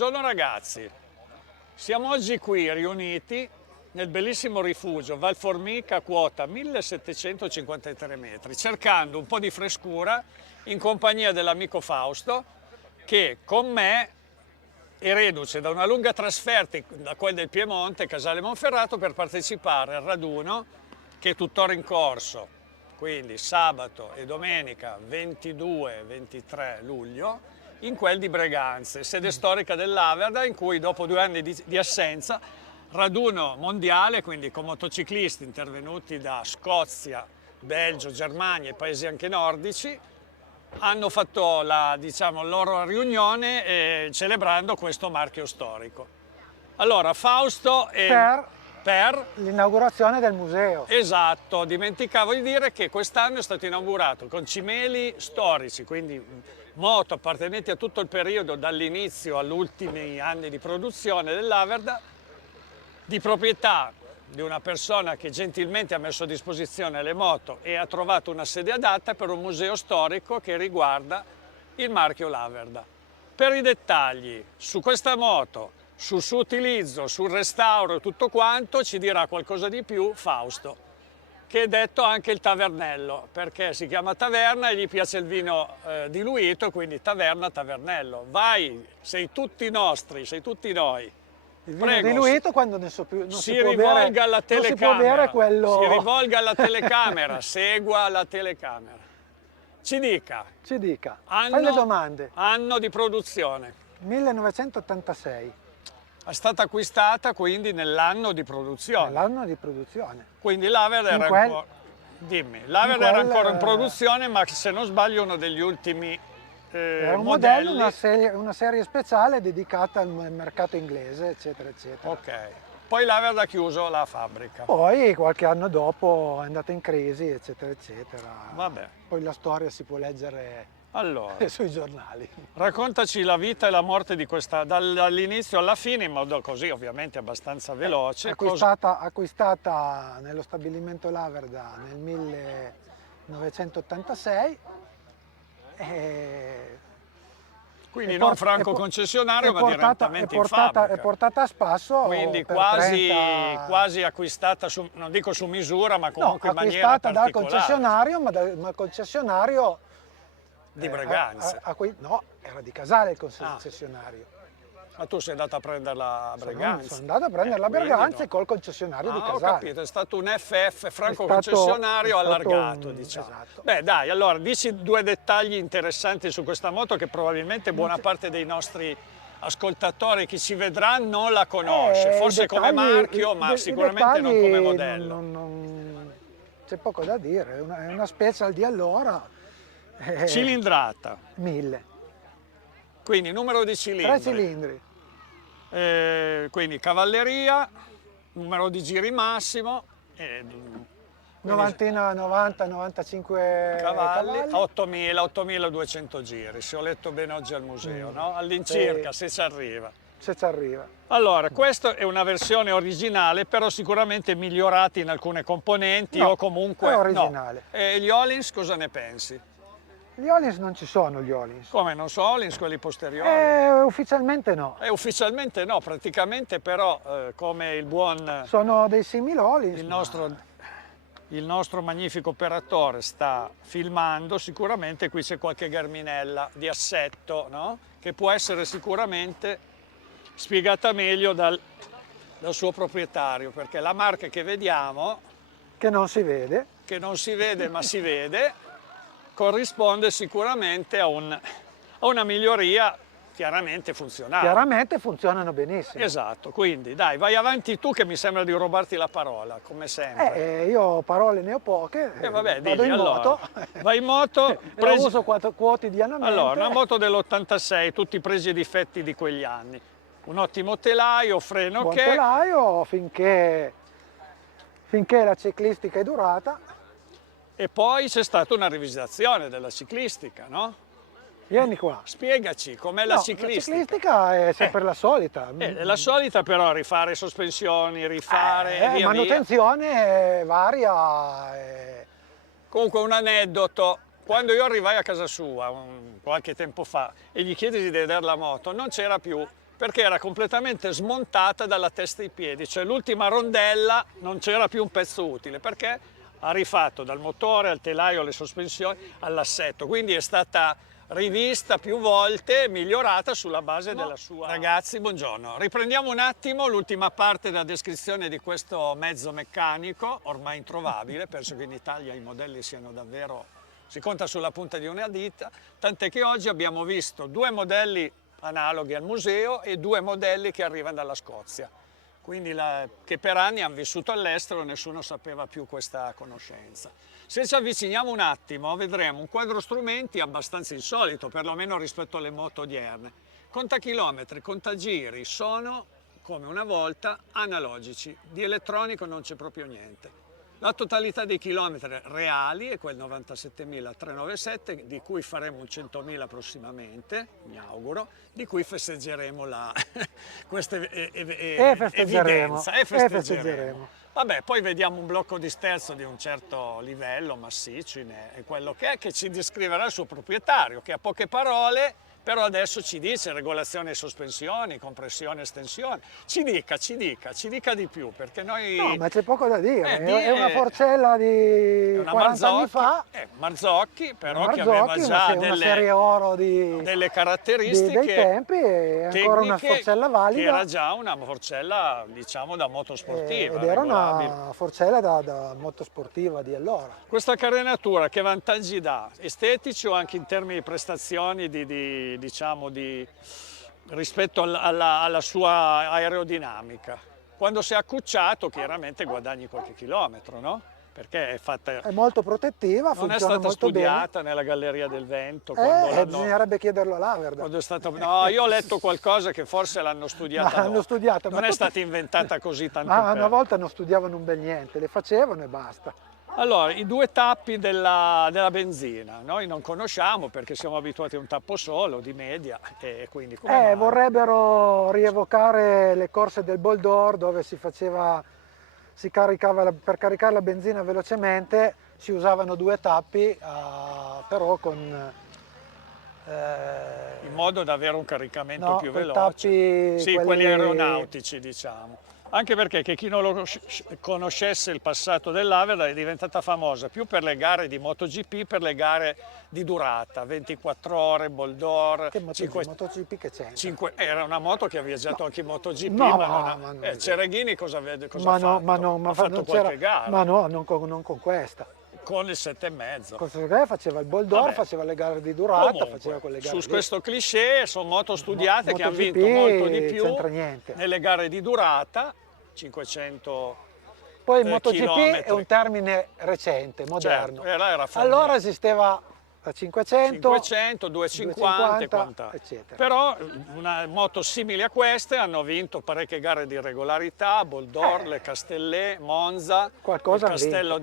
Buongiorno ragazzi, siamo oggi qui riuniti nel bellissimo rifugio Val Formica a quota 1753 metri, cercando un po' di frescura in compagnia dell'amico Fausto che con me è reduce da una lunga trasferta da quel del Piemonte, Casale Monferrato, per partecipare al raduno che è tuttora in corso, quindi sabato e domenica 22 e 23 luglio, in quel di Breganze, sede storica dell'Averda, in cui dopo 2 anni di assenza, raduno mondiale, quindi con motociclisti intervenuti da Scozia, Belgio, Germania e paesi anche nordici, hanno fatto la loro riunione celebrando questo marchio storico. Allora, Fausto per l'inaugurazione del museo. Esatto, dimenticavo di dire che quest'anno è stato inaugurato con cimeli storici, quindi moto appartenenti a tutto il periodo dall'inizio agli ultimi anni di produzione dell'Averda, di proprietà di una persona che gentilmente ha messo a disposizione le moto e ha trovato una sede adatta per un museo storico che riguarda il marchio L'Averda. Per i dettagli su questa moto, sul suo utilizzo, sul restauro e tutto quanto ci dirà qualcosa di più Fausto, che è detto anche il tavernello, perché si chiama taverna e gli piace il vino diluito, quindi taverna, tavernello. Vai, sei tutti nostri, sei tutti noi. Il vino Prego, diluito quando non si può rivolga alla non si può bere telecamera, quello... si rivolga alla telecamera, segua la telecamera. Ci dica. Fai le domande. Anno di produzione. 1986. È stata acquistata quindi nell'anno di produzione. L'anno di produzione. Quindi l'Averda era ancora... Dimmi, l'Averda era ancora in produzione, ma se non sbaglio uno degli ultimi era un modelli. modello, una serie speciale dedicata al mercato inglese, eccetera, eccetera. Ok. Poi l'Averda ha chiuso la fabbrica. Poi qualche anno dopo è andata in crisi, eccetera, eccetera. Vabbè. Poi la storia si può leggere allora, sui giornali. Raccontaci la vita e la morte di questa, dall'inizio alla fine, in modo così ovviamente abbastanza veloce. Acquistata nello stabilimento L'Averda nel 1986. Quindi non franco concessionario, ma direttamente in fabbrica. È portata a spasso. Quindi per quasi acquistata, non dico su misura, ma comunque in maniera particolare. Acquistata dal concessionario, ma il concessionario di Breganze. No, era di Casale il concessionario. Ma tu sei andato a prenderla a Breganze? Sono andato a prenderla a Breganze col concessionario di Casale. Ho capito, è stato un FF franco concessionario allargato, diciamo. Esatto. Beh dai, allora dici 2 dettagli interessanti su questa moto che probabilmente buona parte dei nostri ascoltatori, chi ci vedrà, non la conosce, forse come marchio, ma sicuramente non come modello. C'è poco da dire, è una special di allora. Cilindrata? 1000. Quindi numero di cilindri? 3 cilindri. Quindi cavalleria, numero di giri massimo, 90-95 cavalli. 8.200 giri, se ho letto bene oggi al museo, no? All'incirca, se ci arriva. Se ci arriva. Allora, questa è una versione originale, però sicuramente migliorata in alcune componenti o comunque... è originale. No. E gli Öhlins cosa ne pensi? Gli Öhlins non ci sono, gli Öhlins. Come, non so Öhlins, quelli posteriori? Ufficialmente no. Ufficialmente no, praticamente però come il buon... Sono dei simili Öhlins. Il nostro magnifico operatore sta filmando, sicuramente qui c'è qualche garminella di assetto, no? Che può essere sicuramente spiegata meglio dal suo proprietario, perché la marca che vediamo... Che non si vede ma si vede, corrisponde sicuramente a una miglioria chiaramente funzionale. Chiaramente funzionano benissimo. Esatto, quindi dai, vai avanti tu che mi sembra di rubarti la parola, come sempre. Io parole ne ho poche, vabbè, vado in moto. Vai in moto. La uso quotidianamente. Allora, una moto dell'86, tutti i pregi e difetti di quegli anni. Un ottimo telaio, freno Buon telaio finché la ciclistica è durata. E poi c'è stata una rivisitazione della ciclistica, no? Vieni qua. Spiegaci com'è la ciclistica. La ciclistica è sempre la solita. È la solita però, rifare sospensioni, rifare via manutenzione varia. Comunque un aneddoto, quando io arrivai a casa sua qualche tempo fa e gli chiesi di vedere la moto, non c'era più perché era completamente smontata dalla testa ai piedi, cioè l'ultima rondella non c'era più un pezzo utile, perché ha rifatto dal motore al telaio, alle sospensioni, all'assetto, quindi è stata rivista più volte, migliorata sulla base della sua... Ragazzi, buongiorno. Riprendiamo un attimo l'ultima parte della descrizione di questo mezzo meccanico, ormai introvabile, penso che in Italia i modelli siano davvero... si conta sulla punta di una dita, tant'è che oggi abbiamo visto 2 modelli analoghi al museo e 2 modelli che arrivano dalla Scozia. Quindi che per anni hanno vissuto all'estero e nessuno sapeva più questa conoscenza. Se ci avviciniamo un attimo vedremo un quadro strumenti abbastanza insolito, perlomeno rispetto alle moto odierne. Contachilometri, contagiri sono, come una volta, analogici, di elettronico non c'è proprio niente. La totalità dei chilometri reali è quel 97.397, di cui faremo un 100.000 prossimamente, mi auguro, di cui festeggeremo questa evidenza. E festeggeremo. Vabbè, poi vediamo un blocco di sterzo di un certo livello, massiccio, è quello che ci descriverà il suo proprietario, che ha poche parole, però adesso ci dice regolazione e sospensioni, compressione e estensione. Ci dica di più, perché noi... No, ma c'è poco da dire, è una forcella di 40 anni fa. Marzocchi, però Marzocchi, che aveva già una serie oro delle caratteristiche dei tempi, e ancora una forcella valida. Che era già una forcella, diciamo, da motosportiva. Ed era una forcella da motosportiva di allora. Questa carenatura che vantaggi dà? Estetici o anche in termini di prestazioni rispetto alla sua aerodinamica? Quando sei accucciato chiaramente guadagni qualche chilometro, no? Perché è molto protettiva, non funziona è stata molto studiata nella Galleria del Vento. Bisognerebbe chiederlo all'Averda. No, io ho letto qualcosa che forse l'hanno studiata. Non è stata inventata così tanto per. Una volta non studiavano un bel niente, le facevano e basta. Allora, i 2 tappi della benzina, noi non conosciamo perché siamo abituati a un tappo solo, di media, e quindi vorrebbero rievocare le corse del Bol d'Or dove si caricava, per caricare la benzina velocemente si usavano 2 tappi, però con... in modo da avere un caricamento più veloce. Tappi, sì, quelli aeronautici, diciamo. Anche perché chi non lo conoscesse il passato dell'Averda è diventata famosa più per le gare di MotoGP, per le gare di durata, 24 ore, Bol d'Or. Che MotoGP che c'entra? Era una moto che ha viaggiato anche in MotoGP, Cereghini cosa ha fatto qualche gara. Ma no, non con questa. Con il 7,5. Con il faceva il Bol d'Or, faceva le gare di durata, comunque, faceva quelle gare. Su questo cliché sono moto studiate che hanno vinto molto di più nelle gare di durata, 500 Poi il MotoGP è un termine recente, moderno. Certo, era allora esisteva la 500, 250 e quant'altro. Eccetera. Però una moto simili a queste hanno vinto parecchie gare di regolarità, Bol d'Or, le Castellet, Monza, qualcosa il Castello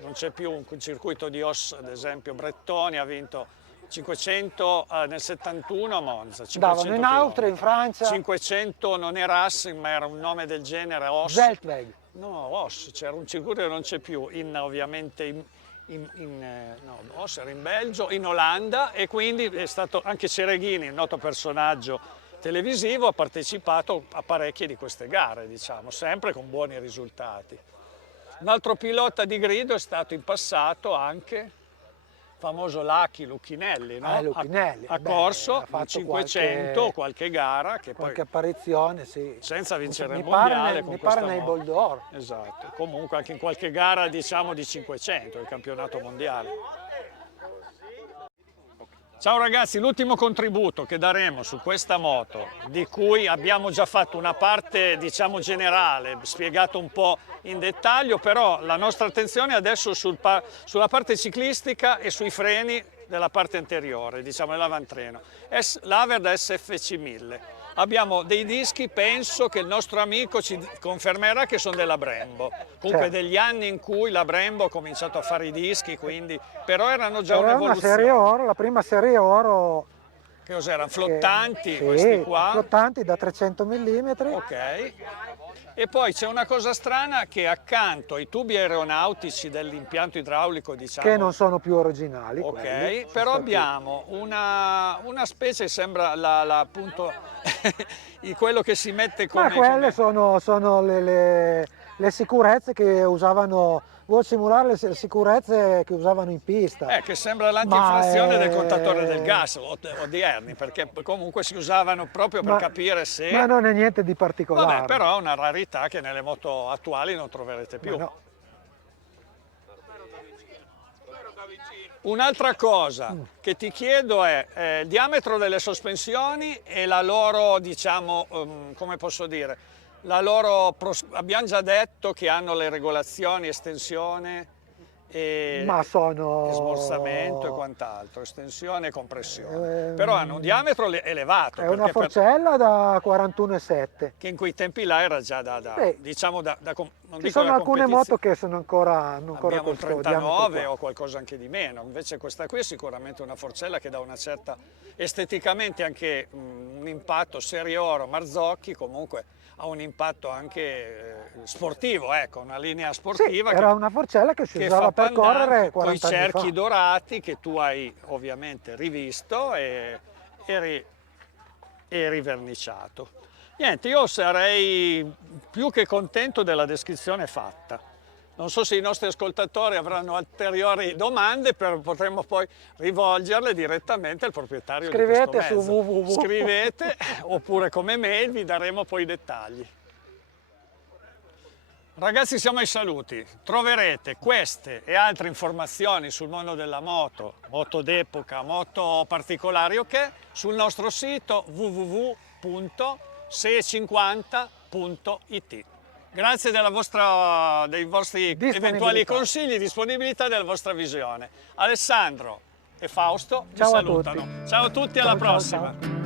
non c'è più un circuito di Os, ad esempio Brettoni ha vinto 500 nel 71 a Monza. Davano in Austria, in Francia. 500 non era Racing, ma era un nome del genere, Os. Zeltweg. No, Os, c'era un circuito che non c'è più, ovviamente Os era in Belgio, in Olanda, e quindi è stato anche Cereghini, il noto personaggio televisivo, ha partecipato a parecchie di queste gare, diciamo, sempre con buoni risultati. Un altro pilota di grido è stato in passato anche famoso Lucchinelli, no? Lucchinelli. Ha corso in 500 qualche gara, qualche apparizione, sì. Senza vincere il mondiale. Mi pare nei Bol d'Or. Esatto, comunque anche in qualche gara, diciamo, di 500, il campionato mondiale. Ciao ragazzi, l'ultimo contributo che daremo su questa moto, di cui abbiamo già fatto una parte, diciamo, generale, spiegato un po' in dettaglio, però la nostra attenzione adesso sulla parte ciclistica e sui freni della parte anteriore, diciamo dell'avantreno. L'Averda SFC 1000. Abbiamo dei dischi, penso che il nostro amico ci confermerà che sono della Brembo. Comunque degli anni in cui la Brembo ha cominciato a fare i dischi, quindi però erano già un'evoluzione. La prima serie oro Che cos'erano? Flottanti, sì, questi qua? flottanti da 300 mm. Ok. E poi c'è una cosa strana che accanto ai tubi aeronautici dell'impianto idraulico, diciamo, Che non sono più originali. ok, quelli, sono però stati- abbiamo una specie, sembra appunto quello che si mette Ma come... quelle sono le sicurezze che usavano, vuol simulare le sicurezze che usavano in pista. Che sembra l'antinfrazione del contatore del Ma gas odierni, perché comunque si usavano proprio per capire se... ma non è niente di particolare. Vabbè, però è una rarità che nelle moto attuali non troverete più. Ma no. Un'altra cosa che ti chiedo è il diametro delle sospensioni e la loro, diciamo, come posso dire, abbiamo già detto che hanno le regolazioni, estensione e Ma sono... smorzamento e quant'altro, estensione e compressione. Però hanno un diametro elevato. È una perché forcella da 41,7. che in quei tempi là era già Beh, diciamo non Ci dico sono da alcune competizione. moto che sono ancora Abbiamo questo il 39 diametro o qualcosa anche di meno, invece questa qui è sicuramente una forcella che dà una certa, esteticamente anche un impatto serie oro Marzocchi, comunque ha un impatto anche sportivo, ecco, una linea sportiva Sì, era una forcella che si che usava fa per correre con i 40 anni cerchi fa. dorati che tu hai ovviamente rivisto e riverniciato. Niente, io sarei più che contento della descrizione fatta. Non so se i nostri ascoltatori avranno ulteriori domande, potremmo poi rivolgerle direttamente al proprietario Scrivete di questo mezzo. su www. Scrivete oppure come mail vi daremo poi i dettagli. Ragazzi, siamo ai saluti. Troverete queste e altre informazioni sul mondo della moto d'epoca, moto particolari, ok, sul nostro sito www.se50.it. Grazie dei vostri eventuali consigli e disponibilità della vostra visione. Alessandro e Fausto vi Ciao a salutano. tutti. Ciao a tutti, alla Ciao, ciao, prossima. ciao.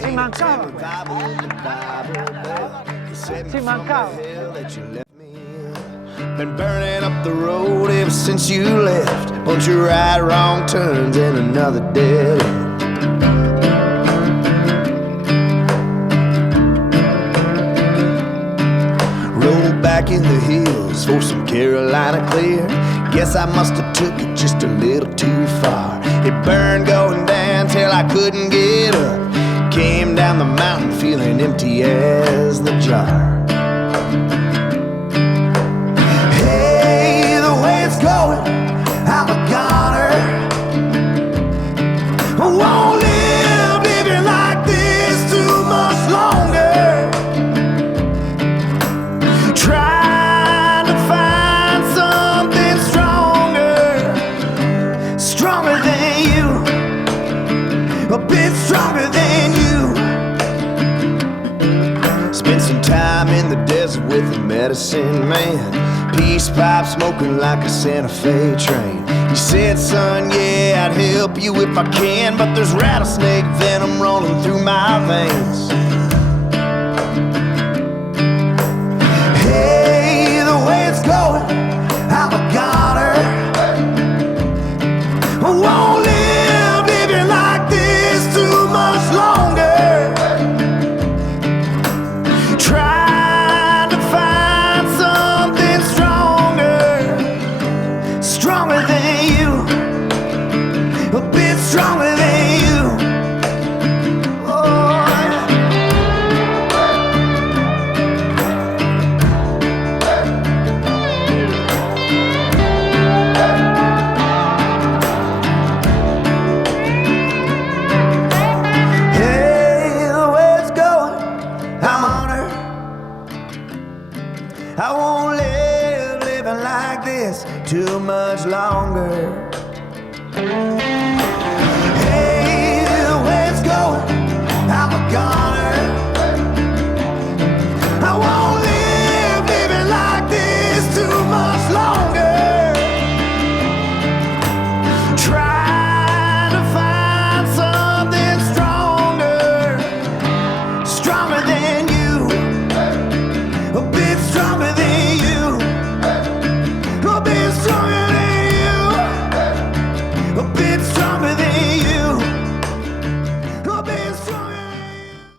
Ci mancava Ci mancava. Been burning up the road ever since you left. Bunch of right, wrong turns and another dead end. Rolled back in the hills for some Carolina clear. Guess I must have took it just a little too far. It burned going down till I couldn't get up. Came down the mountain feeling empty as the jar. Hey, the way it's going, I'm a goner. I won't live living like this too much longer. Trying to find something stronger, stronger than you, a bit stronger than you. Spent some time in the desert with a medicine man. Peace pipe smoking like a Santa Fe train. He said, son, yeah, I'd help you if I can, but there's rattlesnake venom running through my veins. Hey, the way it's going, I'm a goner. I won't live living like this too much longer. Trying to find something stronger, stronger than you, a bit stronger than you. Oh, yeah. Hey, the way it's going, I'm on her. I won't live living like this too much longer. Hey, the way it's going, I'm a goner.